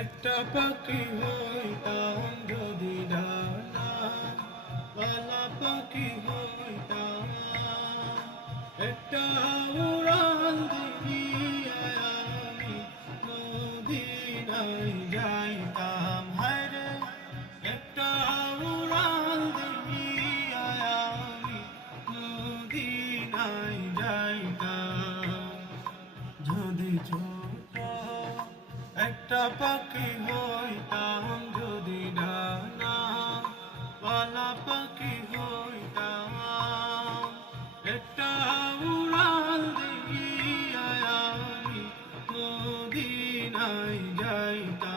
একটা পাখি হইতাম যদি ডানা ওয়ালা পাখি হইতাম, একটা উড়াল দিয়া আমি মদিনায় যাইতাম। হায়রে একটা উড়াল দিয়া আমি মদিনায় যাইতাম। যদি ছোট একটা পাখি হইতাম, যদি ডানা ওয়ালা পাখি হইতাম, একটা উড়াল দিয়া আমি মদিনায় যাইতাম।